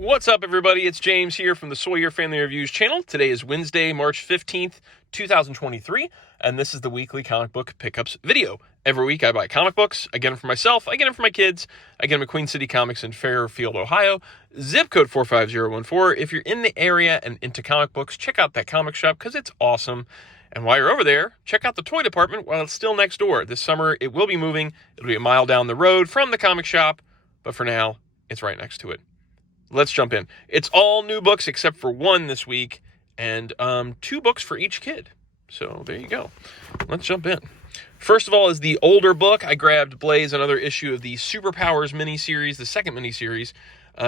What's up, everybody? It's James here from the Sawyer Family Reviews channel. Today is Wednesday, March 15th, 2023, and this is the weekly comic book pickups video. Every week I buy comic books. I get them for myself. I get them for my kids. I get them at Queen City Comics in Fairfield, Ohio. Zip code 45014. If you're in the area and into comic books, check out that comic shop because it's awesome. And while you're over there, check out the toy department while it's still next door. This summer, it will be moving. It'll be a mile down the road from the comic shop, but for now, it's right next to it. Let's jump in. It's all new books except for one this week, and 2 books for each kid. So there you go. Let's jump in. First of all is the older book. I grabbed Blaze, another issue of the Superpowers miniseries, the second miniseries,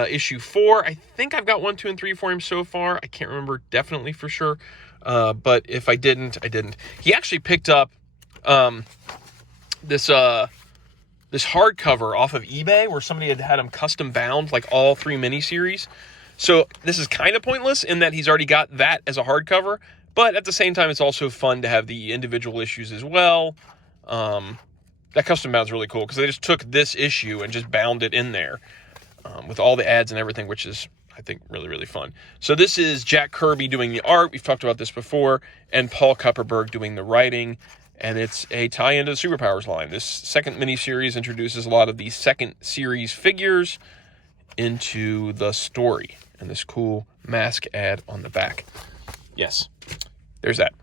issue 4. I think I've got 1, 2, and 3 for him so far. I can't remember definitely for sure, but if I didn't, I didn't. He actually picked up this hardcover off of eBay where somebody had him custom bound, like all 3 miniseries. So this is kind of pointless in that he's already got that as a hardcover, but at the same time, it's also fun to have the individual issues as well. That custom bound's really cool because they just took this issue and just bound it in there with all the ads and everything, which is, I think, really, really fun. So this is Jack Kirby doing the art. We've talked about this before, and Paul Kupperberg doing the writing. And it's a tie-in to the Superpowers line. This second miniseries introduces a lot of the second series figures into the story. And this cool mask ad on the back. Yes, there's that.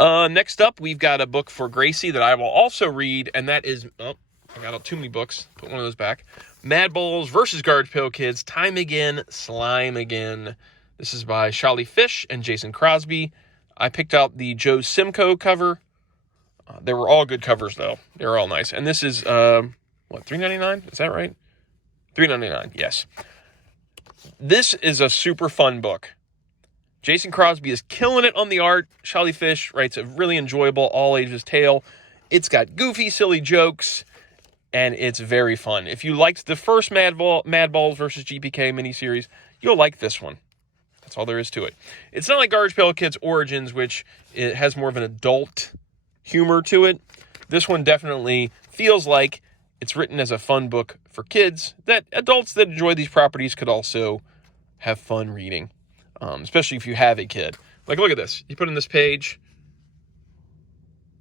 Next up, we've got a book for Gracie that I will also read. And that is, I got too many books. Put one of those back. Madballs versus Garbage Pail Kids. Time Again, Slime Again. This is by Sholly Fish and Jason Crosby. I picked out the Joe Simcoe cover. They were all good covers, though. They were all nice. And this is, $3.99? Is that right? $3.99, yes. This is a super fun book. Jason Crosby is killing it on the art. Sholly Fish writes a really enjoyable all-ages tale. It's got goofy, silly jokes, and it's very fun. If you liked the first Madballs versus GPK miniseries, you'll like this one. That's all there is to it. It's not like Garbage Pail Kids Origins, which it has more of an adult humor to it. This one definitely feels like it's written as a fun book for kids that adults that enjoy these properties could also have fun reading, especially if you have a kid. Like, look at this. You put in this page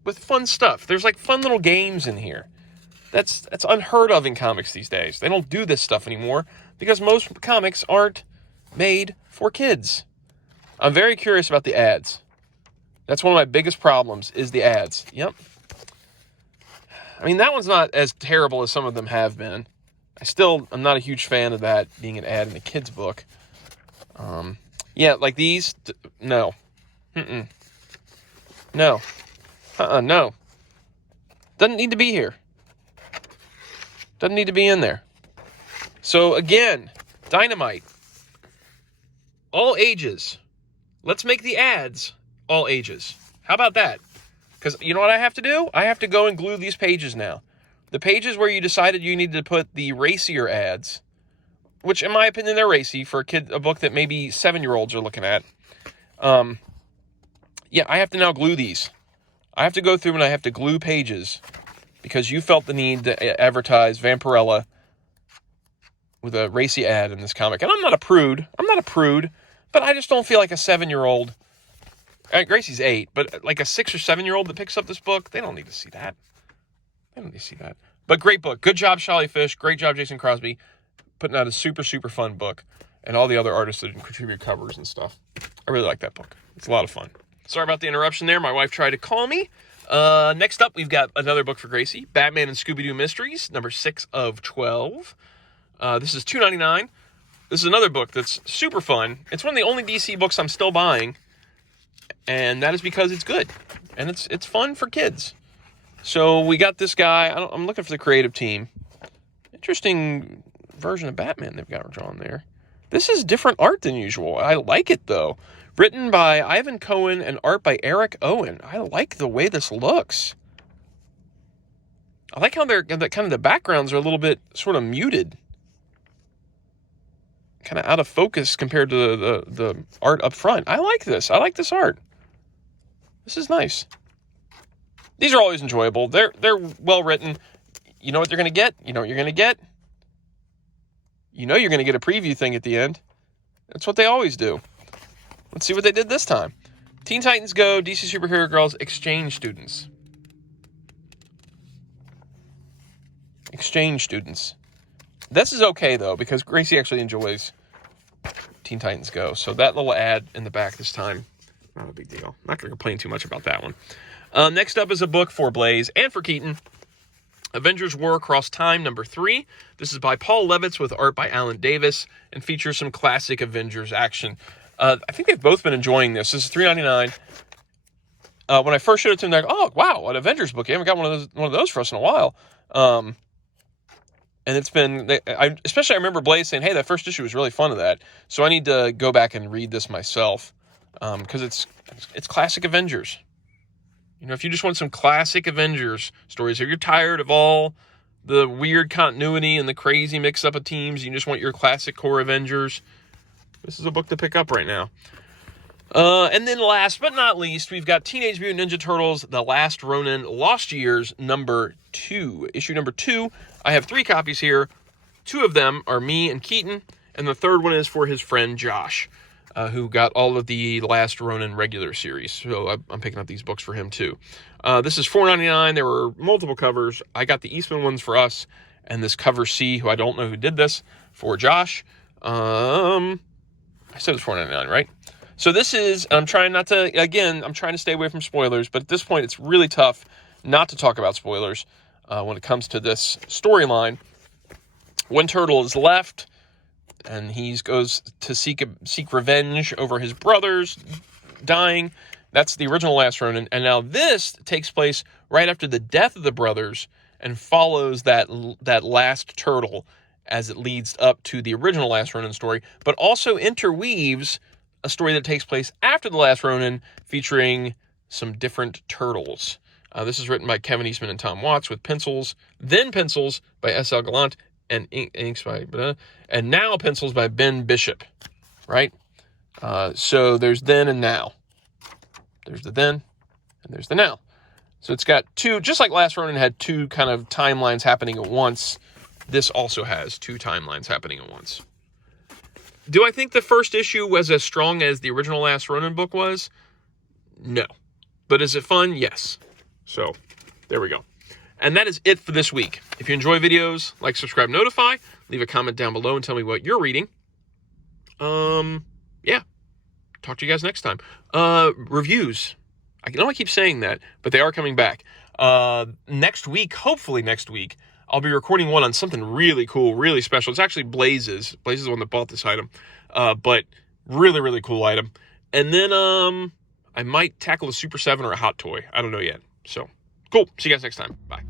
with fun stuff. There's like fun little games in here. That's unheard of in comics these days. They don't do this stuff anymore because most comics aren't made for kids. I'm very curious about the ads. That's one of my biggest problems is the ads. Yep. I mean, that one's not as terrible as some of them have been. I'm not a huge fan of that being an ad in a kid's book. Yeah, like these. No. No. No. Doesn't need to be here. Doesn't need to be in there. So again, Dynamite. All ages. Let's make the ads all ages. How about that? Because you know what I have to do? I have to go and glue these pages now. The pages where you decided you needed to put the racier ads, which in my opinion, they're racy for a book that maybe 7-year-olds are looking at. Yeah, I have to now glue these. I have to go through and I have to glue pages because you felt the need to advertise Vampirella with a racy ad in this comic. And I'm not a prude, but I just don't feel like a 7-year-old. Gracie's 8, but like a 6 or 7-year-old that picks up this book, they don't need to see that. But great book. Good job, Sholly Fish. Great job, Jason Crosby, putting out a super, super fun book. And all the other artists that contribute covers and stuff. I really like that book. It's a lot of fun. Sorry about the interruption there. My wife tried to call me. Next up, we've got another book for Gracie. Batman and Scooby-Doo Mysteries, number 6 of 12. This is $2.99. This is another book that's super fun. It's one of the only DC books I'm still buying. And that is because it's good. And it's fun for kids. So we got this guy. I'm looking for the creative team. Interesting version of Batman they've got drawn there. This is different art than usual. I like it, though. Written by Ivan Cohen and art by Eric Owen. I like the way this looks. I like how the backgrounds are a little bit sort of muted. Kind of out of focus compared to the art up front. I like this. I like this art. This is nice. These are always enjoyable. They're well written. You know what you're going to get. You know what you're going to get. You know you're going to get a preview thing at the end. That's what they always do. Let's see what they did this time. Teen Titans Go, DC Superhero Girls, Exchange Students. Exchange Students. This is okay, though, because Gracie actually enjoys Teen Titans Go. So that little ad in the back this time, not a big deal. Not going to complain too much about that one. Next up is a book for Blaze and for Keaton. Avengers War Across Time, #3. This is by Paul Levitz with art by Alan Davis and features some classic Avengers action. I think they've both been enjoying this. This is $3.99. When I first showed it to them, they're like, oh, wow, an Avengers book. You haven't got one of those for us in a while. And it's been, especially I remember Blaze saying, hey, that first issue was really fun of that. So I need to go back and read this myself because it's classic Avengers. You know, if you just want some classic Avengers stories, if you're tired of all the weird continuity and the crazy mix-up of teams, you just want your classic core Avengers, this is a book to pick up right now. And then last but not least, we've got Teenage Mutant Ninja Turtles, The Last Ronin, Lost Years, #2. Issue #2. I have 3 copies here. 2 of them are me and Keaton, and the third one is for his friend Josh, who got all of the Last Ronin regular series. So I'm picking up these books for him too. This is $4.99. There were multiple covers. I got the Eastman ones for us, and this cover C, who I don't know who did this, for Josh. I said it was $4.99, right? So this is, I'm trying to stay away from spoilers, but at this point it's really tough not to talk about spoilers when it comes to this storyline. One turtle is left, and he goes to seek revenge over his brothers dying. That's the original Last Ronin. And now this takes place right after the death of the brothers and follows that last turtle as it leads up to the original Last Ronin story, but also interweaves a story that takes place after the Last Ronin featuring some different turtles. This is written by Kevin Eastman and Tom Watts with pencils by S.L. Gallant, and inks by, and now pencils by Ben Bishop, right? So there's then and now. There's the then, and there's the now. So it's got 2, just like Last Ronin had 2 kind of timelines happening at once, this also has 2 timelines happening at once. Do I think the first issue was as strong as the original Last Ronin book was? No. But is it fun? Yes. So, there we go. And that is it for this week. If you enjoy videos, like, subscribe, notify. Leave a comment down below and tell me what you're reading. Yeah. Talk to you guys next time. Reviews. I know I keep saying that, but they are coming back. Next week, hopefully next week, I'll be recording one on something really cool, really special. It's actually Blaze's. Blaze is the one that bought this item. But really, really cool item. And then I might tackle a Super 7 or a Hot Toy. I don't know yet. So, cool. See you guys next time. Bye.